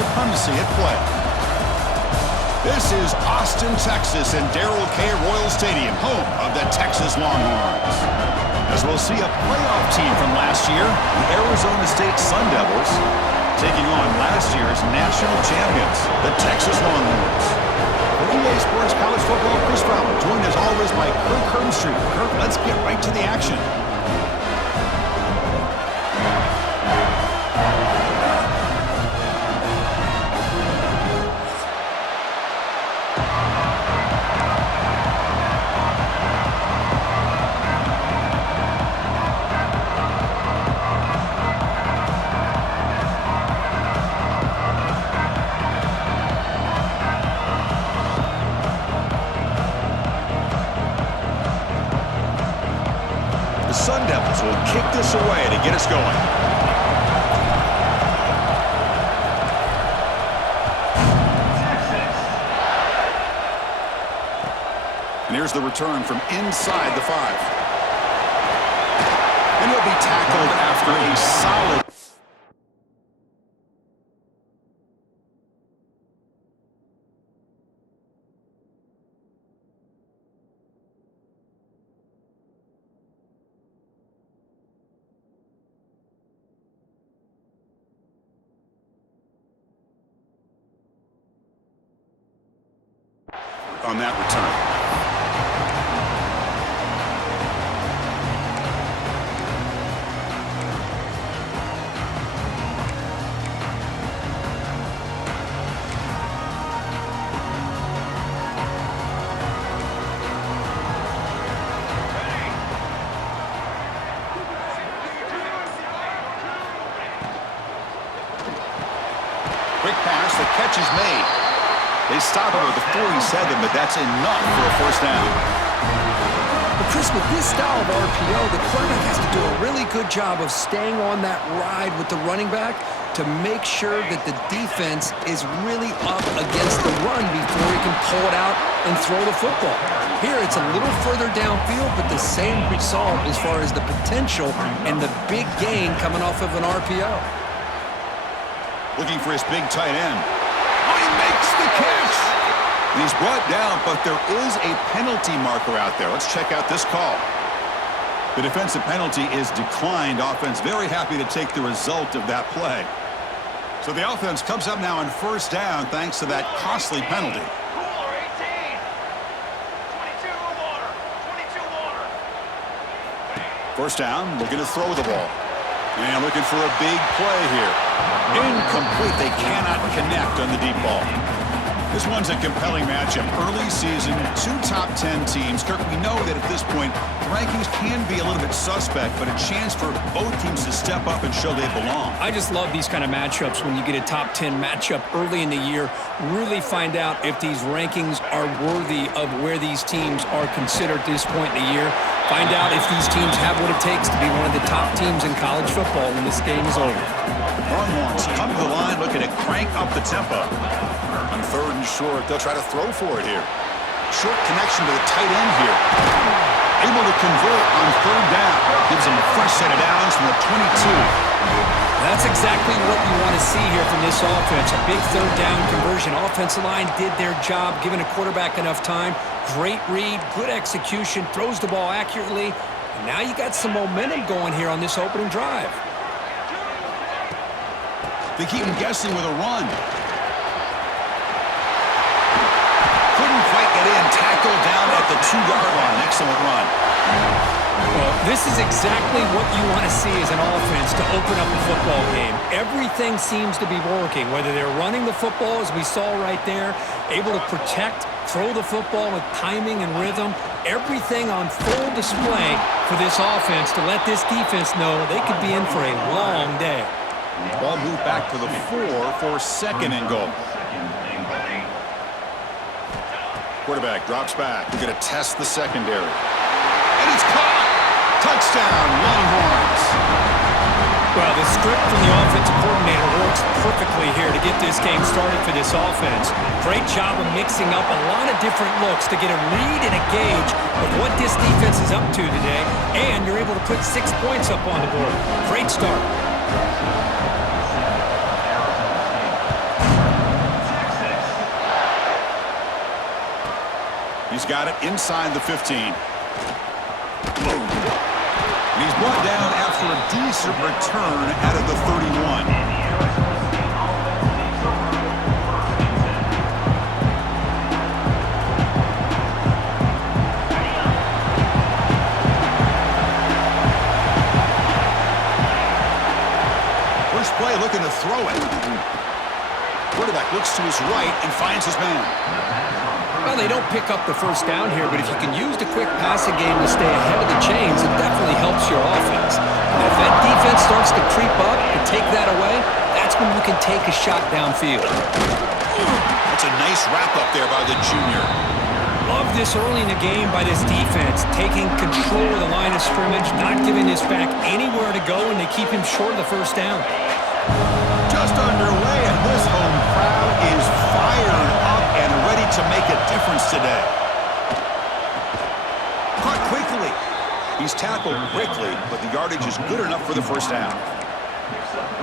supremacy at play. This is Austin, Texas, and Darrell K. Royal Stadium, home of the Texas Longhorns. As we'll see a playoff team from last year, the Arizona State Sun Devils, taking on last year's national champions, the Texas Longhorns. For EA Sports College Football, Chris Fowler, joined as always by Kirk Herbstreit. Kirk, let's get right to the action. The Sun Devils will kick this away to get us going. And here's the return from inside the 5. And he'll be tackled after a solid... on that return. Quick pass, the catch is made. They stop it at the 47, but that's enough for a first down. But Chris, with this style of RPO, the quarterback has to do a really good job of staying on that ride with the running back to make sure that the defense is really up against the run before he can pull it out and throw the football. Here, it's a little further downfield, but the same result as far as the potential and the big gain coming off of an RPO. Looking for his big tight end. He makes the catch. And he's brought down, but there is a penalty marker out there. Let's check out this call. The defensive penalty is declined. Offense very happy to take the result of that play. So the offense comes up now on first down thanks to that costly penalty. First down, looking to throw the ball. And looking for a big play here. Incomplete. They cannot connect on the deep ball. This one's a compelling matchup. Early season, 2 top 10 teams. Kirk, we know that at this point, the rankings can be a little bit suspect, but a chance for both teams to step up and show they belong. I just love these kind of matchups when you get a top 10 matchup early in the year. Really find out if these rankings are worthy of where these teams are considered at this point in the year. Find out if these teams have what it takes to be one of the top teams in college football when this game is over. Longhorns come to the line looking to crank up the tempo. On third and short, they'll try to throw for it here. Short connection to the tight end here. Able to convert on third down. Gives them a fresh set of downs from the 22. That's exactly what you want to see here from this offense. A big third down conversion. Offensive line did their job, giving a quarterback enough time. Great read, good execution, throws the ball accurately. And now you got some momentum going here on this opening drive. They keep him guessing with a run. Couldn't quite get in. Tackled down at the 2-yard line. Excellent run. Well, this is exactly what you want to see as an offense to open up a football game. Everything seems to be working, whether they're running the football, as we saw right there, able to protect, throw the football with timing and rhythm. Everything on full display for this offense to let this defense know they could be in for a long day. Ball moved back to the 4 for second and goal. Quarterback drops back. We're going to test the secondary. And it's caught! Touchdown, Longhorns! Well, the script from the offensive coordinator works perfectly here to get this game started for this offense. Great job of mixing up a lot of different looks to get a read and a gauge of what this defense is up to today, and you're able to put 6 points up on the board. Great start. He's got it inside the 15. And he's brought down after a decent return out of the 31. First play looking to throw it. Quarterback looks to his right and finds his man. Well, they don't pick up the first down here, but if you can use the quick passing game to stay ahead of the chains, it definitely helps your offense. And if that defense starts to creep up and take that away, that's when you can take a shot downfield. That's a nice wrap-up there by the junior. Love this early in the game by this defense, taking control of the line of scrimmage, not giving this back anywhere to go, and they keep him short of the first down. Just underway, and this home crowd is fired up and ready to make a difference today. Caught quickly. He's tackled quickly, but the yardage is good enough for the first down.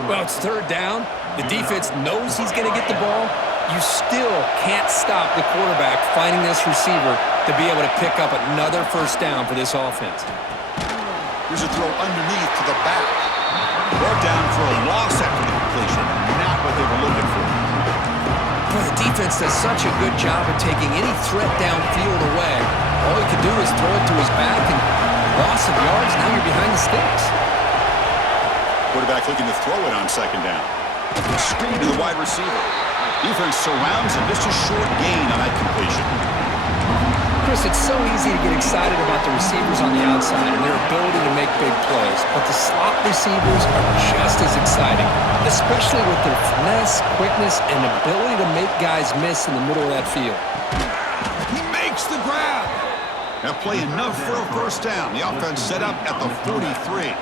Well, it's third down. The defense knows he's going to get the ball. You still can't stop the quarterback finding this receiver to be able to pick up another first down for this offense. Here's a throw underneath to the back. Brought down for a loss after the completion. Not what they were looking for. But the defense does such a good job of taking any threat downfield away. All he could do is throw it to his back, and loss of yards, now you're behind the sticks. Quarterback looking to throw it on second down. Screen to the wide receiver. Defense surrounds him. Just a short gain on that completion. Chris, it's so easy to get excited about the receivers on the outside and their ability to make big plays, but the slot receivers are just as exciting, especially with their finesse, quickness, and ability to make guys miss in the middle of that field. He makes the grab. That play enough for a first down. The offense set up at the 43.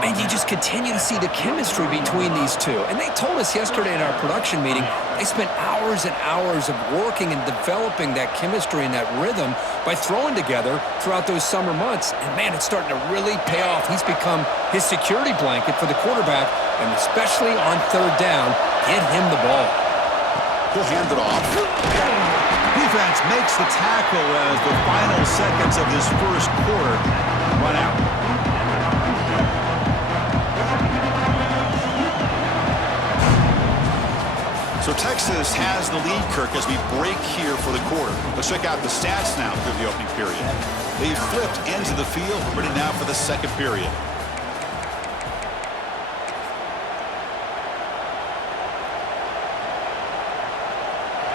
And you just continue to see the chemistry between these two. And they told us yesterday in our production meeting, they spent hours and hours of working and developing that chemistry and that rhythm by throwing together throughout those summer months. And man, it's starting to really pay off. He's become his security blanket for the quarterback, and especially on third down, get him the ball. He'll hand it off. Defense makes the tackle as the final seconds of this first quarter run out. So Texas has the lead, Kirk, as we break here for the quarter. Let's check out the stats now through the opening period. They've flipped into the field, ready now for the second period.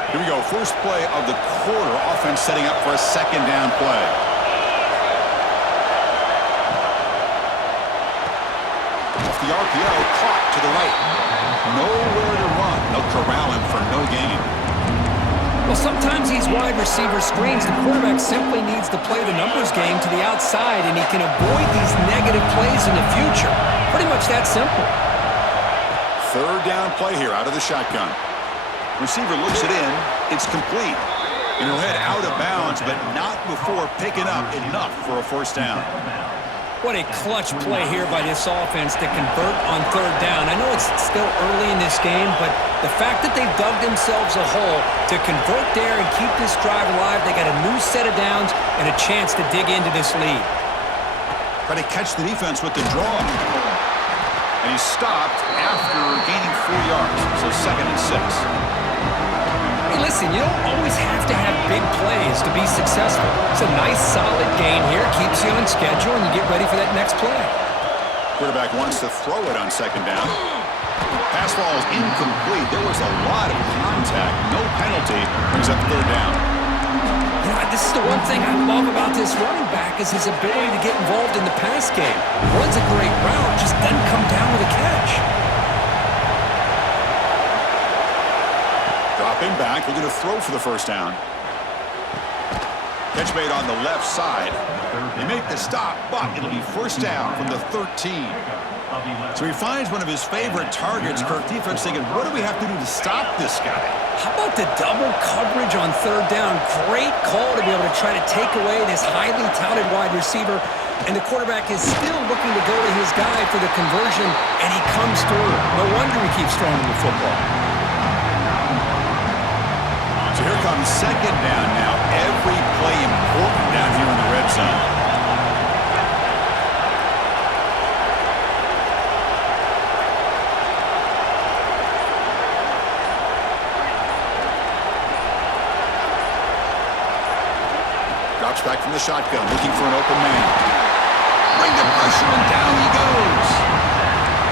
Here we go, first play of the quarter. Offense setting up for a second down play. Off the RPO, caught to the right. Nowhere to run. They'll corral him for no gain. Well, sometimes these wide receiver screens, the quarterback simply needs to play the numbers game to the outside, and he can avoid these negative plays in the future. Pretty much that simple. Third down play here out of the shotgun. Receiver looks it in. It's complete. And he'll head out of bounds, but not before picking up enough for a first down. What a clutch play here by this offense to convert on third down. I know it's still early in this game, but the fact that they've dug themselves a hole to convert there and keep this drive alive, they got a new set of downs and a chance to dig into this lead. Try to catch the defense with the draw. And he's stopped after gaining 4 yards, so 2nd and 6. Hey, listen, you don't always have to have big plays to be successful. It's a nice, solid gain here. Keeps you on schedule, and you get ready for that next play. Quarterback wants to throw it on second down. Pass ball is incomplete. There was a lot of contact. No penalty. Brings up third down. You know, this is the one thing I love about this running back is his ability to get involved in the pass game. Runs a great route, just doesn't come down with a catch. Dropping back, looking to throw for the first down. Catch made on the left side. They make the stop, but it'll be first down from the 13. So he finds one of his favorite targets. Kirk, defense thinking, what do we have to do to stop this guy? How about the double coverage on third down? Great call to be able to try to take away this highly touted wide receiver. And the quarterback is still looking to go to his guy for the conversion, and he comes through. No wonder he keeps throwing the football. So here comes second down now. every play important down here in the red zone. Drops back from the shotgun, looking for an open man. Bring the pressure, and down he goes.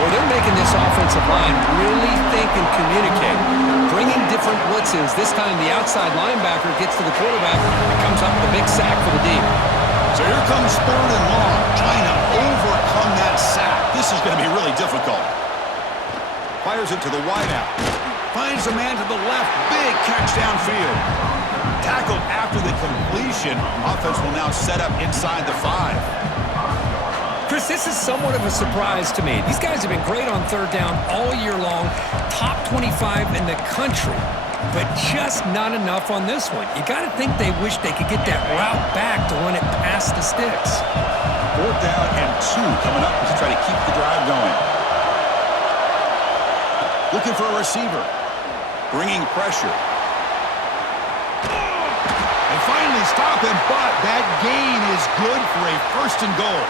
Well, they're making this offensive line really think and communicate. Bringing different blitzes. This time the outside linebacker gets to the quarterback and comes up with a big sack for the D. So here comes 3rd and long, trying to overcome that sack. This is going to be really difficult. Fires it to the wideout. Finds a man to the left. Big catch downfield. Tackled after the completion. Offense will now set up inside the 5. Chris, this is somewhat of a surprise to me. These guys have been great on 3rd down all year long, top 25 in the country, but just not enough on this one. You got to think they wish they could get that route back to run it past the sticks. 4th down and 2 coming up to try to keep the drive going. Looking for a receiver. Bringing pressure. They finally stop him, but that gain is good for a 1st and goal.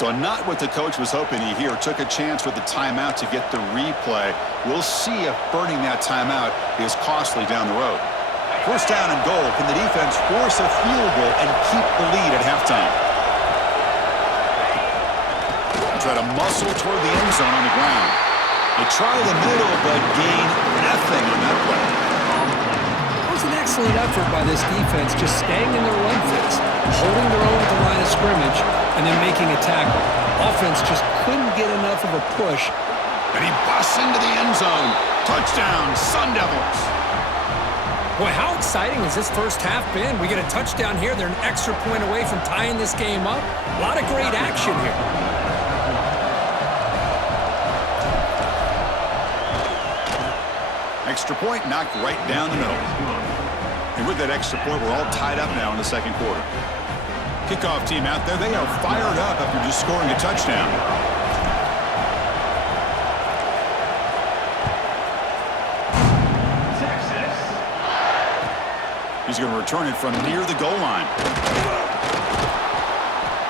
So not what the coach was hoping to hear. Took a chance with the timeout to get the replay. We'll see if burning that timeout is costly down the road. 1st down and goal. Can the defense force a field goal and keep the lead at halftime? Try to muscle toward the end zone on the ground. They try the middle, but gain nothing on that play. It was an excellent effort by this defense, just staying in their run fits, holding their own at the line of scrimmage, and then making a tackle. Offense just couldn't get enough of a push. And he busts into the end zone. Touchdown, Sun Devils. Boy, how exciting has this first half been? We get a touchdown here. They're an extra point away from tying this game up. A lot of great action here. Extra point knocked right down the middle. And with that extra point, we're all tied up now in the 2nd quarter. Kickoff team out there. They are fired up after just scoring a touchdown. He's going to return it from near the goal line.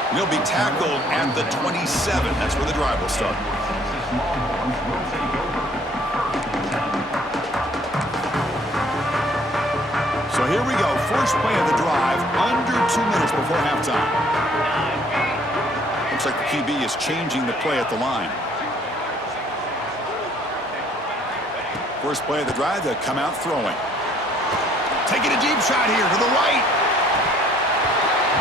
And he'll be tackled at the 27. That's where the drive will start. So here we go. First play of the drive, under 2 minutes before halftime. Looks like the QB is changing the play at the line. First play of the drive, they'll come out throwing. Taking a deep shot here to the right.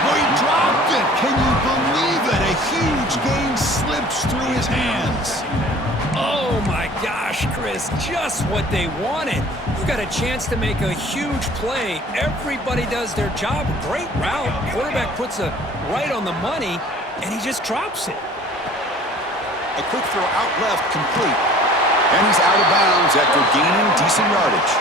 Oh, he dropped it. Can you believe it? A huge gain slips through his hands. Oh, my gosh, Chris, just what they wanted. You got a chance to make a huge play. Everybody does their job. Great route. Quarterback puts it right on the money, and he just drops it. A quick throw out left, complete. And he's out of bounds after gaining decent yardage.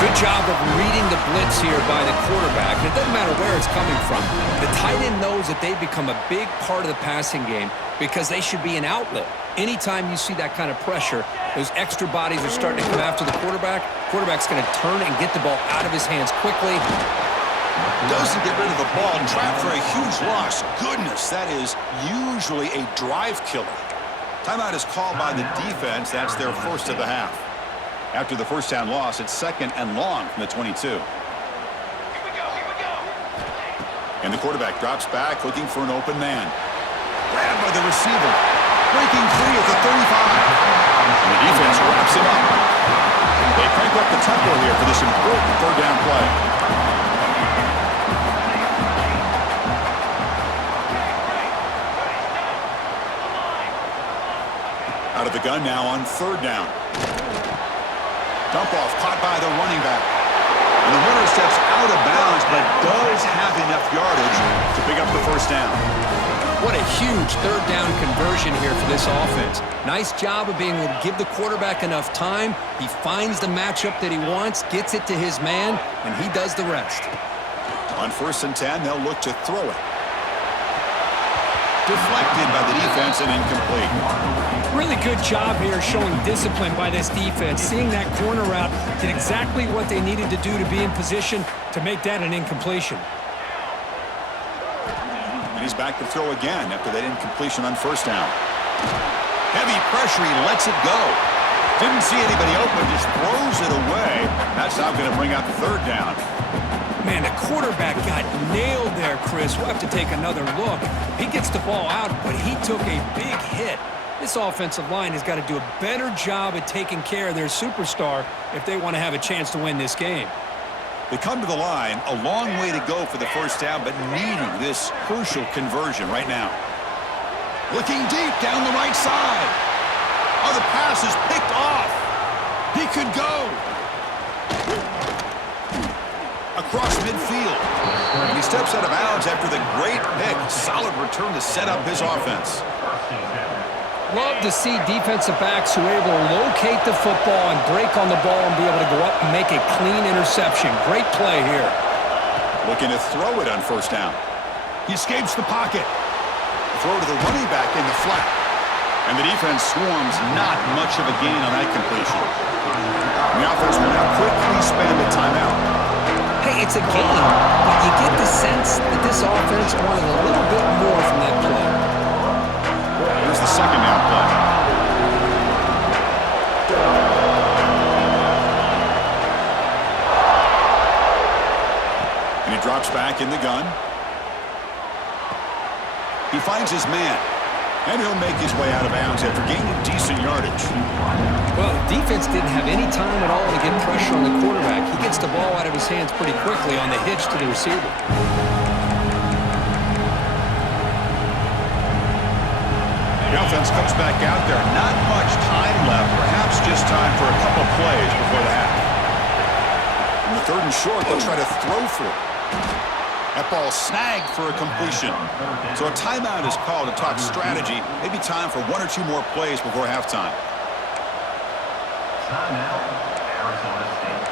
Good job of reading the blitz here by the quarterback. It doesn't matter where it's coming from. The tight end knows that they've become a big part of the passing game because they should be an outlet. Anytime you see that kind of pressure, those extra bodies are starting to come after the quarterback. Quarterback's going to turn and get the ball out of his hands quickly. Doesn't get rid of the ball, trapped for a huge loss. Goodness, that is usually a drive killer. Timeout is called by the defense. That's their first of the half. After the first down loss, it's 2nd and long from the 22. And the quarterback drops back, looking for an open man. Grabbed by the receiver. Breaking free at the 35. And the defense wraps him up. They crank up the tempo here for this important 3rd down play. Out of the gun now on 3rd down. Dump off caught by the running back. And the winner steps out of bounds, but does have enough yardage to pick up the first down. What a huge third down conversion here for this offense. Nice job of being able to give the quarterback enough time. He finds the matchup that he wants, gets it to his man, and he does the rest. On 1st and 10, they'll look to throw it. Deflected by the defense and incomplete. Really good job here showing discipline by this defense. Seeing that corner route, did exactly what they needed to do to be in position to make that an incompletion. And he's back to throw again after that incompletion on 1st down. Heavy pressure, he lets it go. Didn't see anybody open, just throws it away. That's not going to bring out the 3rd down. Man, the quarterback got nailed there, Chris. We'll have to take another look. He gets the ball out, but he took a big hit. This offensive line has got to do a better job at taking care of their superstar if they want to have a chance to win this game. They come to the line, a long way to go for the 1st down, but needing this crucial conversion right now. Looking deep down the right side. Oh, the pass is picked off. He could go. Across midfield. And he steps out of bounds after the great pick. Solid return to set up his offense. Love to see defensive backs who are able to locate the football and break on the ball and be able to go up and make a clean interception. Great play here. Looking to throw it on 1st down. He escapes the pocket. Throw to the running back in the flat. And the defense swarms, not much of a gain on that completion. The offense will now quickly spend a timeout. Hey, it's a game, but you get the sense that this offense wanted a little bit more from that play. Here's the 2nd down play. And he drops back in the gun. He finds his man. And he'll make his way out of bounds after gaining decent yardage. Well, the defense didn't have any time at all to get pressure on the quarterback. He gets the ball out of his hands pretty quickly on the hitch to the receiver. The offense comes back out there. Not much time left. Perhaps just time for a couple plays before the half. On the 3rd and short, they'll try to throw for it. That ball snagged for a completion. So a timeout is called to talk strategy. Maybe time for 1 or 2 more plays before halftime. Timeout, Arizona State.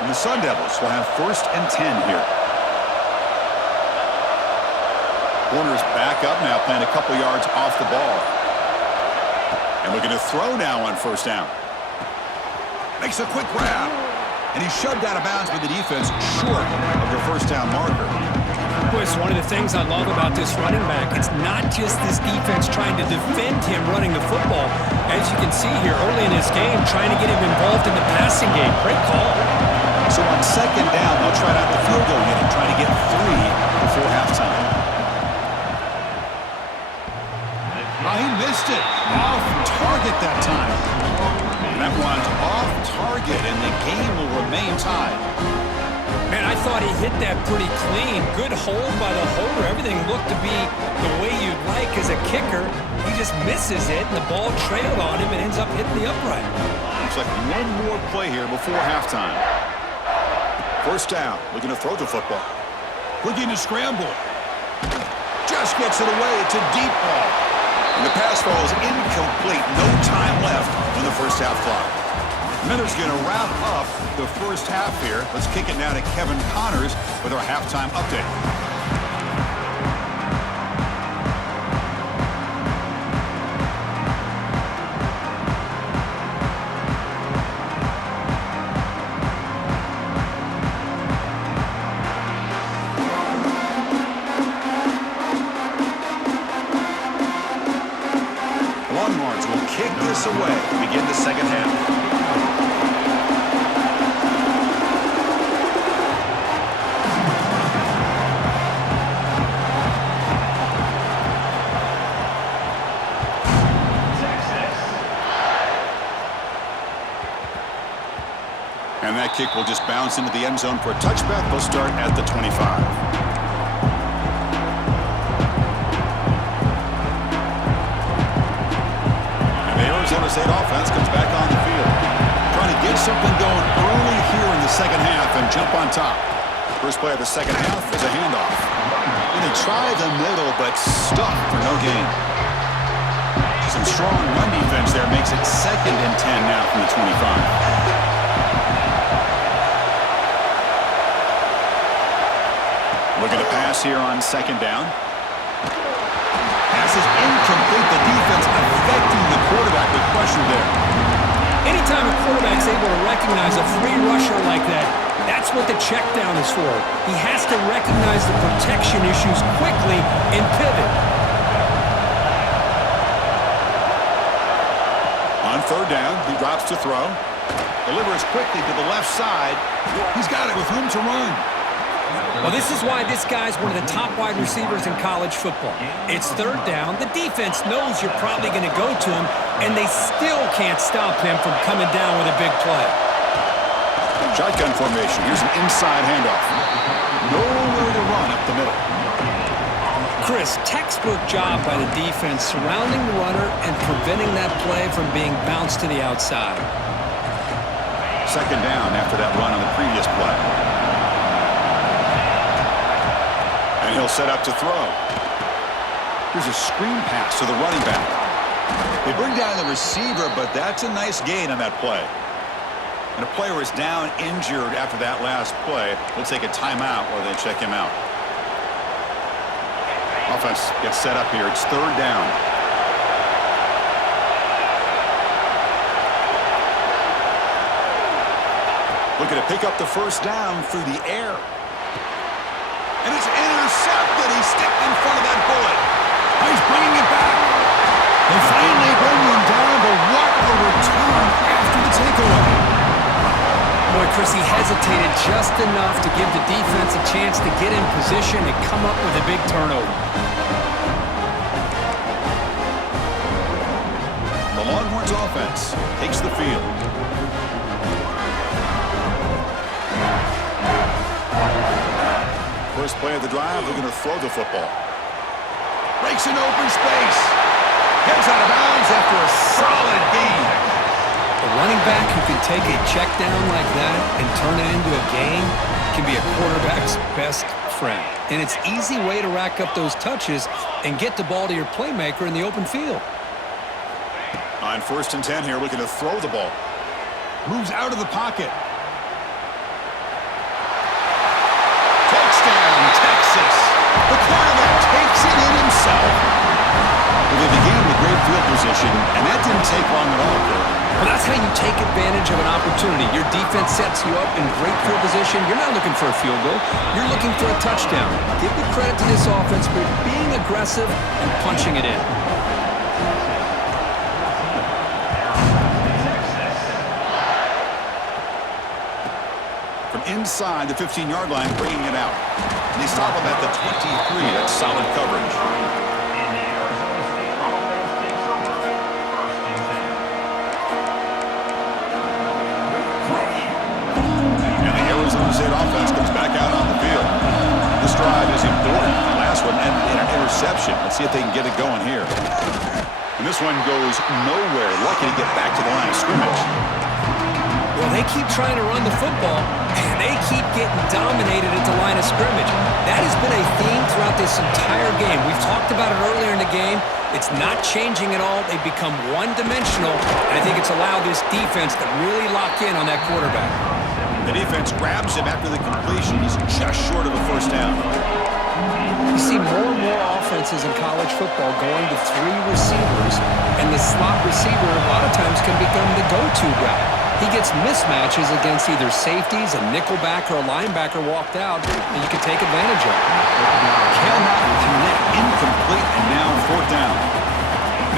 And the Sun Devils will have 1st and 10 here. Corners back up now, playing a couple yards off the ball. And looking to throw now on 1st down. Makes a quick grab. And he's shoved out of bounds by the defense short of their 1st down marker. Boy, it's one of the things I love about this running back. It's not just this defense trying to defend him running the football. As you can see here early in this game, trying to get him involved in the passing game. Great call. So on 2nd down, they'll try out the field goal unit, trying to get 3 before halftime. He missed it. Off target that time. And that one's off target, and the game will remain tied. Man, I thought he hit that pretty clean. Good hold by the holder. Everything looked to be the way you'd like as a kicker. He just misses it, and the ball trailed on him and ends up hitting the upright. Looks like one more play here before halftime. 1st down, looking to throw the football. Looking to scramble. Just gets it away. It's a deep ball. And the pass ball is incomplete. No time left on the 1st half clock. Miller's going to wrap up the 1st half here. Let's kick it now to Kevin Connors with our halftime update. Longhorns will kick this away to begin the 2nd half. And that kick will just bounce into the end zone for a touchback. They'll start at the 25. And the Arizona State offense comes back on the field. Trying to get something going early here in the second half and jump on top. First play of the second half is a handoff. And they try the middle, but stuck for no gain. Some strong run defense there makes it 2nd and 10 now from the 25. Looking to pass here on 2nd down. Pass is incomplete. The defense affecting the quarterback with pressure there. Anytime a quarterback's able to recognize a free rusher like that, that's what the check down is for. He has to recognize the protection issues quickly and pivot. On 3rd down, he drops to throw. Delivers quickly to the left side. He's got it with room to run. Well, this is why this guy's one of the top wide receivers in college football. It's 3rd down. The defense knows you're probably going to go to him, and they still can't stop him from coming down with a big play. Shotgun formation. Here's an inside handoff. Nowhere to run up the middle. Chris, textbook job by the defense surrounding the runner and preventing that play from being bounced to the outside. 2nd down after that run on the previous play. And he'll set up to throw. Here's a screen pass to the running back. They bring down the receiver, but that's a nice gain on that play. And a player is down injured after that last play. They'll take a timeout while they check him out. Offense gets set up here. It's 3rd down. Looking to pick up the 1st down through the air. And it's intercepted. He stepped in front of that bullet. He's bringing it back. They finally bring him down, but what a return after the takeaway. Boy, Chris, he hesitated just enough to give the defense a chance to get in position and come up with a big turnover. The Longhorns offense takes the field. First play of the drive, they're going to throw the football. Breaks in open space. Heads out of bounds after a solid gain. A running back who can take a check down like that and turn it into a gain can be a quarterback's best friend. And it's an easy way to rack up those touches and get the ball to your playmaker in the open field. On 1st and 10 here, looking to throw the ball. Moves out of the pocket. Touchdown, Texas. The quarterback takes it in himself. Well, they began with great field position, and that didn't take long at all, Kurt. Well, that's how you take advantage of an opportunity. Your defense sets you up in great field position. You're not looking for a field goal. You're looking for a touchdown. Give the credit to this offense for being aggressive and punching it in. From inside the 15-yard line, bringing it out. And they stop him at the 23. That's solid coverage. And the Arizona State offense comes back out on the field. This drive is important. The last one ended in an interception. Let's see if they can get it going here. And this one goes nowhere. Lucky to get back to the line of scrimmage. Well, they keep trying to run the football, and they keep getting dominated at the line of scrimmage. That has been a theme throughout this entire game. We've talked about it earlier in the game. It's not changing at all. They've become one-dimensional, and I think it's allowed this defense to really lock in on that quarterback. The defense grabs him after the completion. He's just short of a 1st down. You see more and more offenses in college football going to 3 receivers, and the slot receiver a lot of times can become the go-to guy. He gets mismatches against either safeties, a nickelback, or a linebacker walked out, and you can take advantage of it. Cannot connect, incomplete, and now 4th down.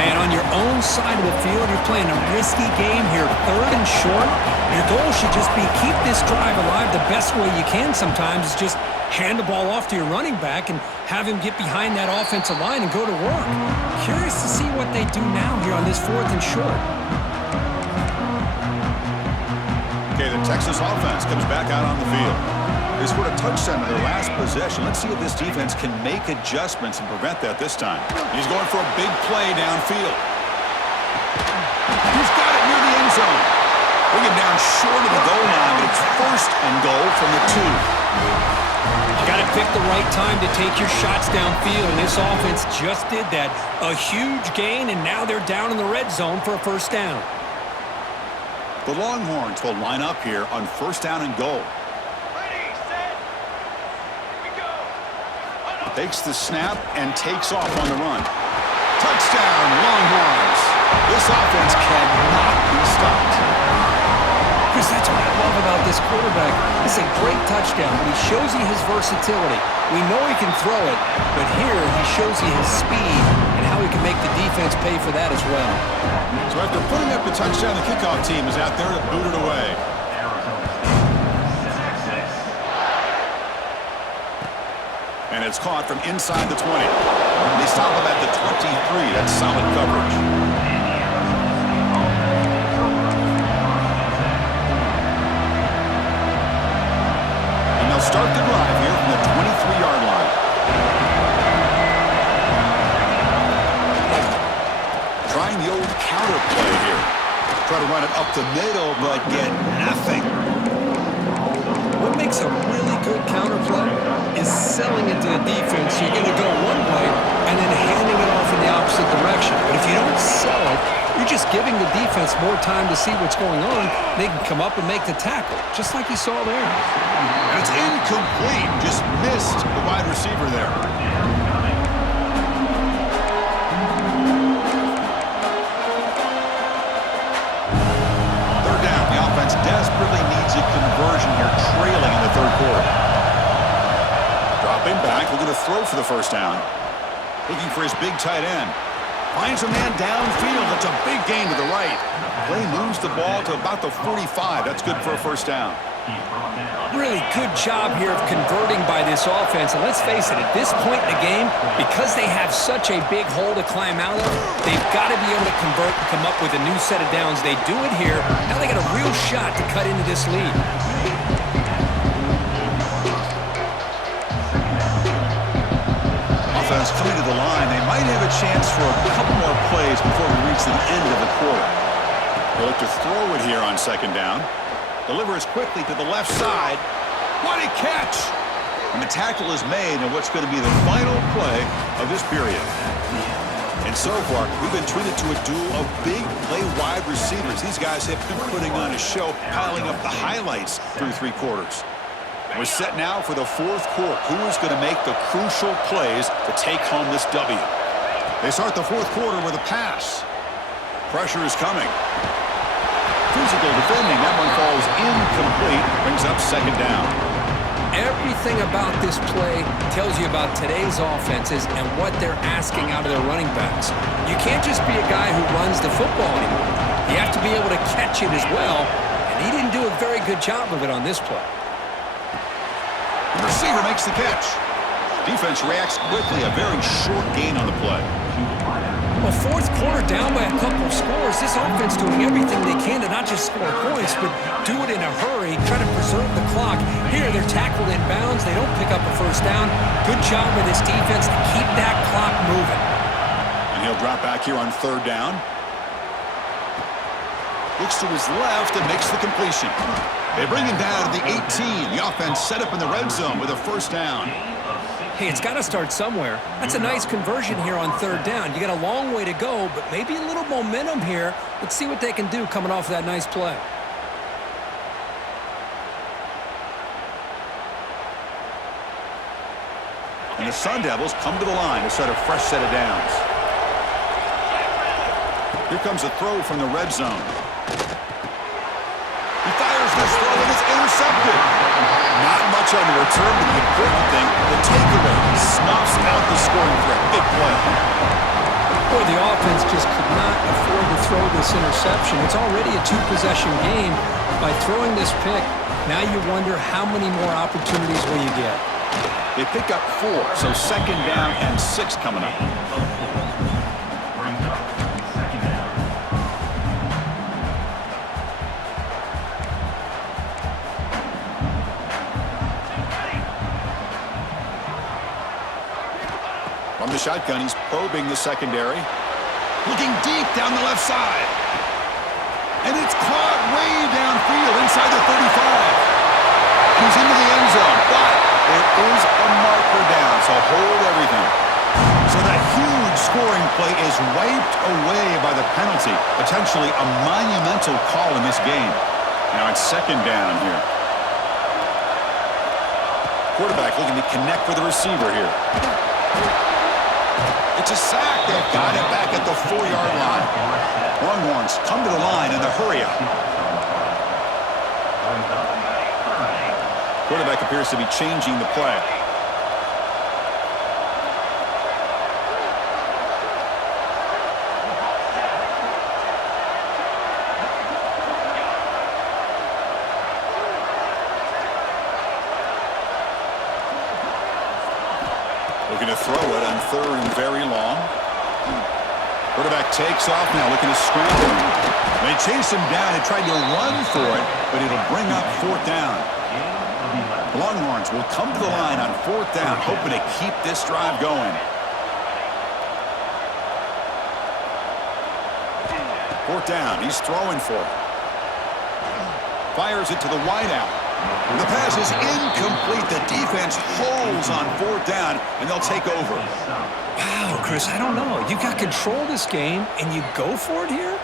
Man, on your own side of the field, you're playing a risky game here, 3rd and short. Your goal should just be keep this drive alive the best way you can sometimes is just hand the ball off to your running back and have him get behind that offensive line and go to work. Curious to see what they do now here on this 4th and short. Okay, the Texas offense comes back out on the field. They scored a touchdown in their last possession. Let's see if this defense can make adjustments and prevent that this time. He's going for a big play downfield. He's got it near the end zone. Bring him down short of the goal line, but it's first and goal from the 2. You got to pick the right time to take your shots downfield, and this offense just did that. A huge gain, and now they're down in the red zone for a first down. The Longhorns will line up here on first down and goal. Ready, set, here we go. Takes the snap and takes off on the run. Touchdown, Longhorns. This offense cannot be stopped. Chris, that's what I love about this quarterback. It's a great touchdown, but he shows you his versatility. We know he can throw it, but here he shows you his speed and how he can make the defense pay for that as well. So after putting up the touchdown, the kickoff team is out there to boot it away. And it's caught from inside the 20. They stop him at the 23. That's solid coverage. Start the drive here from the 23-yard line. Trying the old counter play here. Try to run it up the middle, but get nothing. What makes a really good counter play is selling it to the defense. You're going to go one way and then handing it off in the opposite direction. But if you don't sell it, you're just giving the defense more time to see what's going on. They can come up and make the tackle, just like you saw there. And it's incomplete. Just missed the wide receiver there. Third down. The offense desperately needs a conversion here, trailing in the third quarter. Dropping back, looking to throw for the first down. Looking for his big tight end. Finds a man downfield. That's a big gain to the right. Play moves the ball to about the 45. That's good for a first down. Really good job here of converting by this offense. And let's face it, at this point in the game, because they have such a big hole to climb out of, they've got to be able to convert and come up with a new set of downs. They do it here. Now they got a real shot to cut into this lead. Offense coming to the line. They might have a chance for a couple more plays before we reach the end of the quarter. They look to throw it here on second down. Delivers quickly to the left side. What a catch! And the tackle is made in what's going to be the final play of this period. And so far, we've been treated to a duel of big play wide receivers. These guys have been putting on a show, piling up the highlights through three quarters. We're set now for the fourth quarter. Who is going to make the crucial plays to take home this W? They start the fourth quarter with a pass. Pressure is coming. Physical defending. That one falls incomplete. Brings up second down. Everything about this play tells you about today's offenses and what they're asking out of their running backs. You can't just be a guy who runs the football anymore. You have to be able to catch it as well, and he didn't do a very good job of it on this play. The receiver makes the catch. Defense reacts quickly. A very short gain on the play. Well, fourth quarter down by a couple of scores. This offense doing everything they can to not just score points, but do it in a hurry, try to preserve the clock. Here, they're tackled in bounds. They don't pick up a first down. Good job by this defense to keep that clock moving. And he'll drop back here on third down. Looks to his left and makes the completion. They bring him down to the 18. The offense set up in the red zone with a first down. Hey, it's got to start somewhere. That's a nice conversion here on third down. You got a long way to go, but maybe a little momentum here. Let's see what they can do coming off that nice play. And the Sun Devils come to the line to set a fresh set of downs. Here comes a throw from the red zone. He fires this throw and it's intercepted. Not much on the return, but the important thing, the takeaway snuffs out the scoring threat. Big play. Boy, the offense just could not afford to throw this interception. It's already a two-possession game. By throwing this pick, now you wonder how many more opportunities will you get. They pick up 4, so second down and 6 coming up. From the shotgun, he's probing the secondary. Looking deep down the left side. And it's caught way downfield inside the 35. He's into the end zone, but it is a marker down, so hold everything. So that huge scoring play is wiped away by the penalty. Potentially a monumental call in this game. Now it's second down here. Quarterback looking to connect with the receiver here. It's a sack. They've got it back at the 4-yard line. Longhorns come to the line in the hurry up. Quarterback appears to be changing the play. Looking to throw it on third and very long. Quarterback takes off now, looking to scramble. They chase him down and tried to run for it, but it'll bring up fourth down. Longhorns will come to the line on fourth down, hoping to keep this drive going. Fourth down, he's throwing for it. Fires it to the wideout. The pass is incomplete. The defense holds on fourth down, and they'll take over. Wow, Chris, I don't know. You got control of this game, and you go for it here?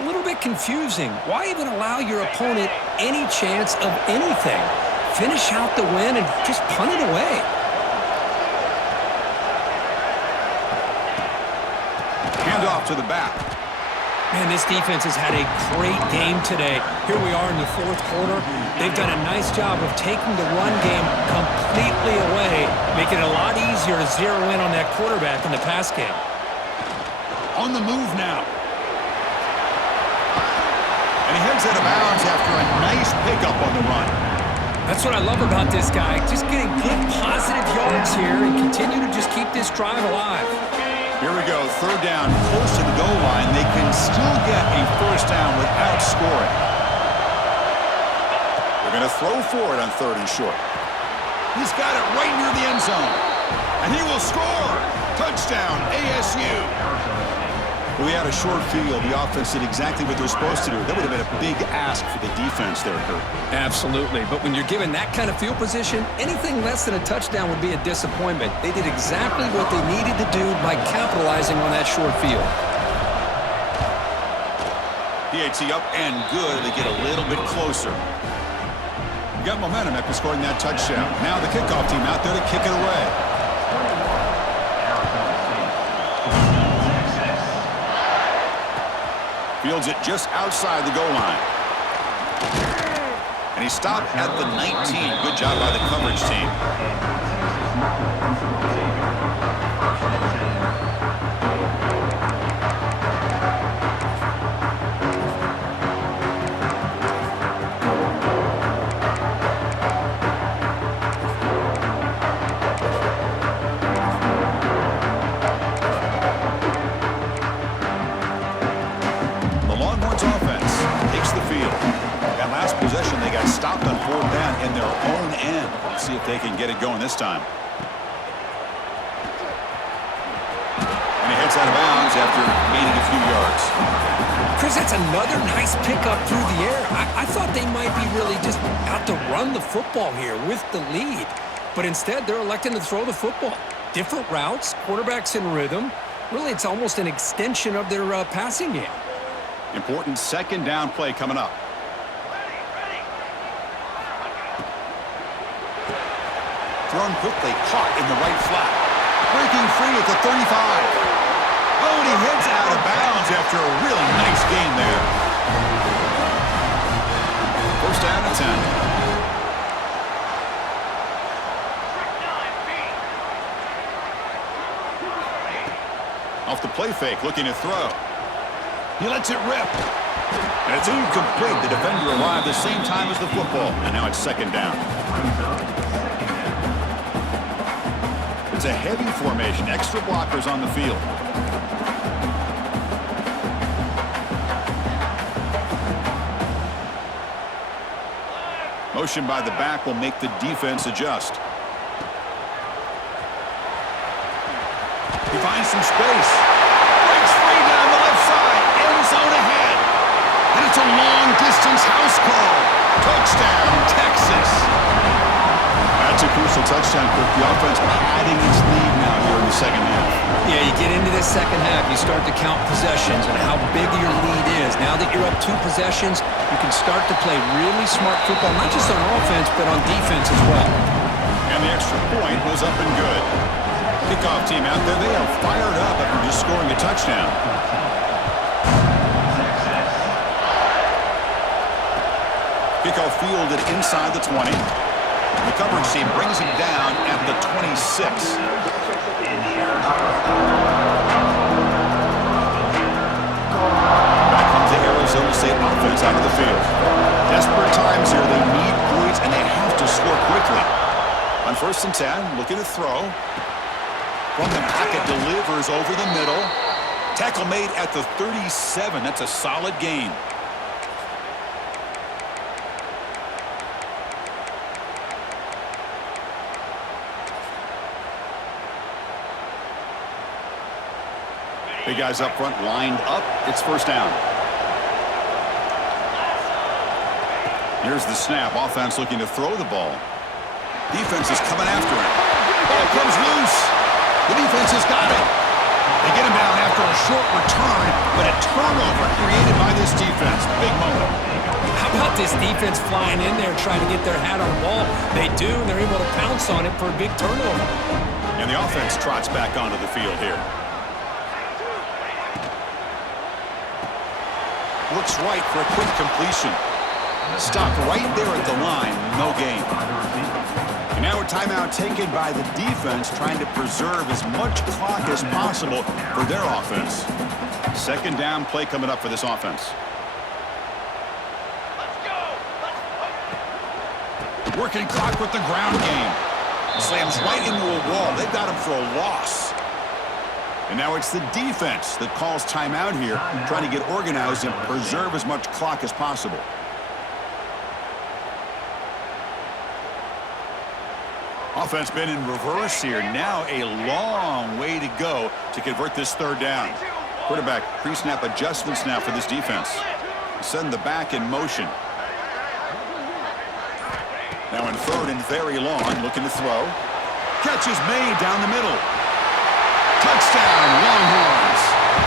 A little bit confusing. Why even allow your opponent any chance of anything? Finish out the win and just punt it away. Hand off to the back. Man, this defense has had a great game today. Here we are in the fourth quarter. They've done a nice job of taking the run game completely away, making it a lot easier to zero in on that quarterback in the pass game. On the move now. And he heads out of bounds after a nice pickup on the run. That's what I love about this guy. Just getting good positive yards here and continue to just keep this drive alive. Here we go, third down, close to the goal line. They can still get a first down without scoring. They're going to throw for it on third and short. He's got it right near the end zone. And he will score. Touchdown, ASU. We had a short field. The offense did exactly what they're supposed to do. That would have been a big ask for the defense there, Kurt. Absolutely. But when you're given that kind of field position, anything less than a touchdown would be a disappointment. They did exactly what they needed to do by capitalizing on that short field. PAT up and good. They get a little bit closer. Got momentum after scoring that touchdown. Now the kickoff team out there to kick it away. Fields it just outside the goal line. And he stopped at the 19. Good job by the coverage team. Stopped on fourth down in their own end. Let's see if they can get it going this time. And he heads out of bounds after gaining a few yards. Chris, that's another nice pickup through the air. I thought they might be really just out to run the football here with the lead. But instead, they're electing to throw the football. Different routes, quarterbacks in rhythm. Really, it's almost an extension of their passing game. Important second down play coming up. Thrown quickly, caught in the right flat. Breaking free at the 35. Oh, and he heads out of bounds after a really nice game there. First down and 10. Off the play fake, looking to throw. He lets it rip. And it's incomplete. The defender arrived the same time as the football. And now it's second down. It's a heavy formation, extra blockers on the field. Motion by the back will make the defense adjust. He finds some space. Breaks free down the left side. End zone ahead. And it's It's a long-distance house call. Touchdown, Texas. That's a crucial touchdown, Kirk. The offense padding its lead now here in the second half. Yeah, you get into this second half, you start to count possessions and how big your lead is. Now that you're up 2 possessions, you can start to play really smart football, not just on offense, but on defense as well. And the extra point was up and good. Kickoff team out there, they are fired up after just scoring a touchdown. Kickoff fielded inside the 20. The coverage team brings him down at the 26. Back comes the Arizona State offense out of the field. Desperate times here. They need points, and they have to score quickly. On 1st and 10, looking to throw. From the pocket, delivers over the middle. Tackle made at the 37. That's a solid gain. Big guys up front, lined up. It's 1st down. Here's the snap. Offense looking to throw the ball. Defense is coming after it. Ball comes loose. The defense has got it. They get him down after a short return, but a turnover created by this defense. Big moment. How about this defense flying in there trying to get their hat on the ball? They do, and they're able to pounce on it for a big turnover. And the offense trots back onto the field here. Looks right for a quick completion. Stopped right there at the line. No gain. And now a timeout taken by the defense, trying to preserve as much clock as possible for their offense. 2nd down play coming up for this offense. Working clock with the ground game. Slams right into a wall. They've got him for a loss. And now it's the defense that calls timeout here, trying to get organized and preserve as much clock as possible. Offense been in reverse here. Now a long way to go to convert this 3rd down. Quarterback pre-snap adjustments now for this defense. Send the back in motion. Now in 3rd and very long, looking to throw. Catch is made down the middle. Touchdown, Longhorns.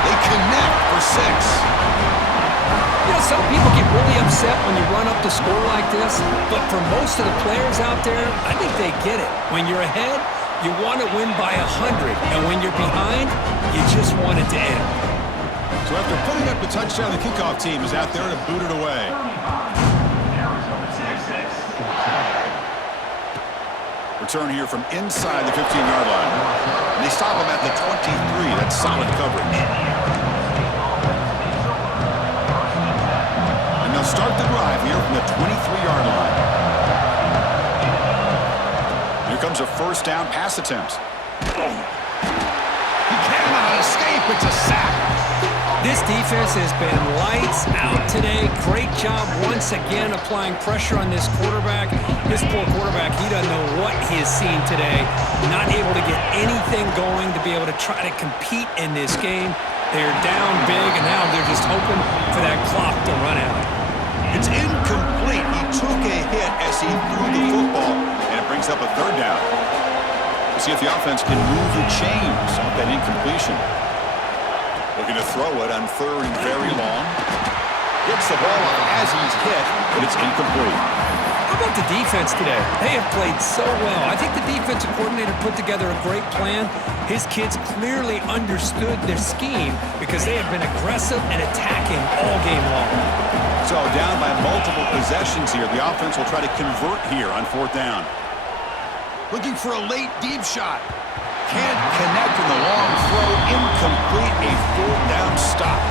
They connect for 6. You know, some people get really upset when you run up the score like this, but for most of the players out there, I think they get it. When you're ahead, you want to win by 100, and when you're behind, you just want it to end. So after putting up the touchdown, the kickoff team is out there to boot it away. Return here from inside the 15-yard line. And they stop him at the 23. That's solid coverage. And they'll start the drive here from the 23-yard line. Here comes a 1st down pass attempt. He cannot escape. It's a sack. This defense has been lights out today. Great job once again applying pressure on this quarterback. This poor quarterback, he doesn't know what he has seen today. Not able to get anything going to be able to try to compete in this game. They're down big, and now they're just hoping for that clock to run out. It's incomplete. He took a hit as he threw the football, and it brings up a 3rd down. We'll see if the offense can move the chains off that incompletion. Looking to throw it on 3rd and very long. Gets the ball up as he's hit, but it's incomplete. How about the defense today? They have played so well. I think the defensive coordinator put together a great plan. His kids clearly understood their scheme because they have been aggressive and attacking all game long. So down by multiple possessions here. The offense will try to convert here on 4th down. Looking for a late deep shot. Can't connect in the long throw. Incomplete. A 4th down stop.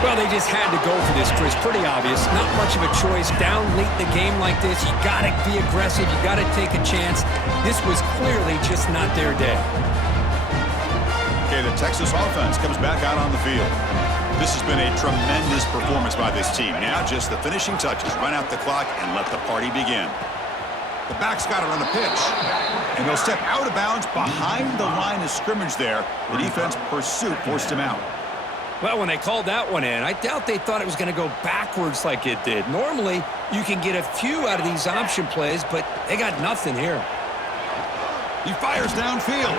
Well, they just had to go for this, Chris. Pretty obvious. Not much of a choice. Down late in the game like this, you got to be aggressive. You got to take a chance. This was clearly just not their day. Okay, the Texas offense comes back out on the field. This has been a tremendous performance by this team. Now just the finishing touches. Run out the clock and let the party begin. The back's got it on the pitch. And he'll step out of bounds behind the line of scrimmage there. The defense pursuit forced him out. Well, when they called that one in, I doubt they thought it was going to go backwards like it did. Normally, you can get a few out of these option plays, but they got nothing here. He fires downfield,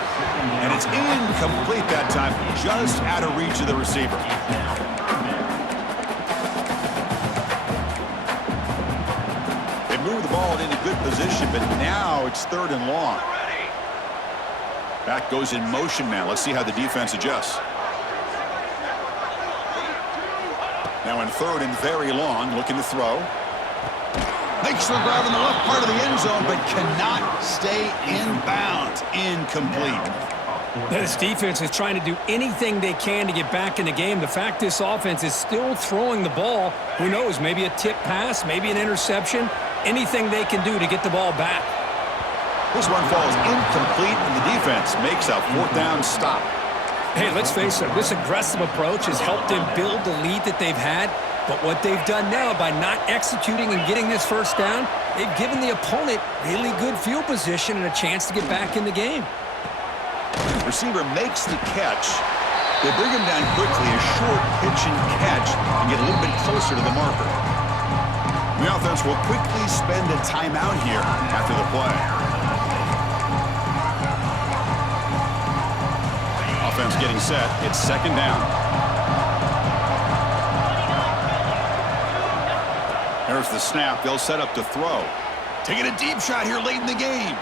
and it's incomplete that time, just out of reach of the receiver. They move the ball into good position, but now it's 3rd and long. Back goes in motion now. Let's see how the defense adjusts. Now in 3rd and very long, looking to throw. Makes the grab in the left part of the end zone, but cannot stay in bounds. Incomplete. This defense is trying to do anything they can to get back in the game. The fact this offense is still throwing the ball, who knows, maybe a tip pass, maybe an interception, anything they can do to get the ball back. This one falls incomplete, and the defense makes a 4th down stop. Hey, let's face it, this aggressive approach has helped them build the lead that they've had. But what they've done now by not executing and getting this 1st down, they've given the opponent really good field position and a chance to get back in the game. Receiver makes the catch. They bring him down quickly, a short pitch and catch, and get a little bit closer to the marker. The offense will quickly spend a timeout here after the play. Offense getting set. It's 2nd down. There's the snap. They'll set up to throw. Taking a deep shot here late in the game.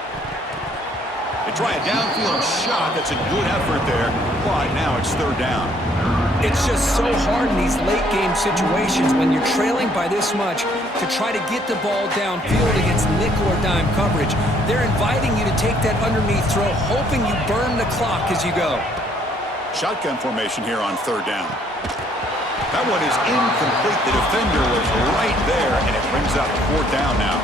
They try a downfield shot. That's a good effort there. But now it's 3rd down. It's just so hard in these late game situations when you're trailing by this much to try to get the ball downfield against nickel or dime coverage. They're inviting you to take that underneath throw, hoping you burn the clock as you go. Shotgun formation here on 3rd down. That one is incomplete. The defender was right there, and it brings up 4th down now.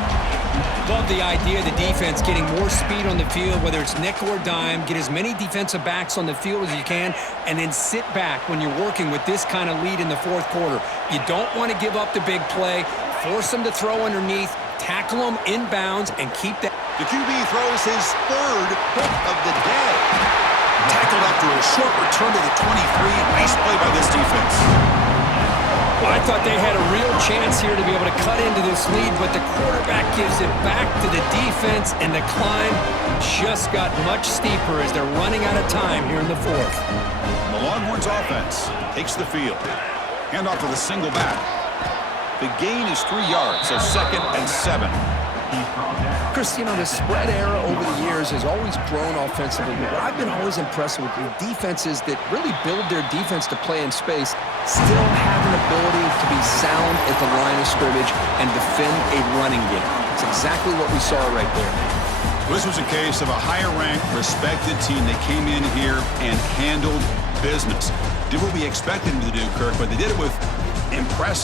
Love the idea of the defense getting more speed on the field, whether it's nickel or dime. Get as many defensive backs on the field as you can, and then sit back when you're working with this kind of lead in the 4th quarter. You don't want to give up the big play. Force them to throw underneath, tackle them inbounds, and keep that. The QB throws his 3rd pick of the day. Tackled after a short return to the 23. Nice play by this defense. Well, I thought they had a real chance here to be able to cut into this lead, but the quarterback gives it back to the defense, and the climb just got much steeper as they're running out of time here in the 4th. The Longhorns offense takes the field. Hand off to the single back. The gain is 3 yards, so 2nd and 7. Chris, you know, the spread era over the years has always grown offensively. What I've been always impressed with the defenses that really build their defense to play in space still have an ability to be sound at the line of scrimmage and defend a running game. It's exactly what we saw right there. This was a case of a higher-ranked, respected team that came in here and handled business. Did what we expected them to do, Kirk, but they did it with impressive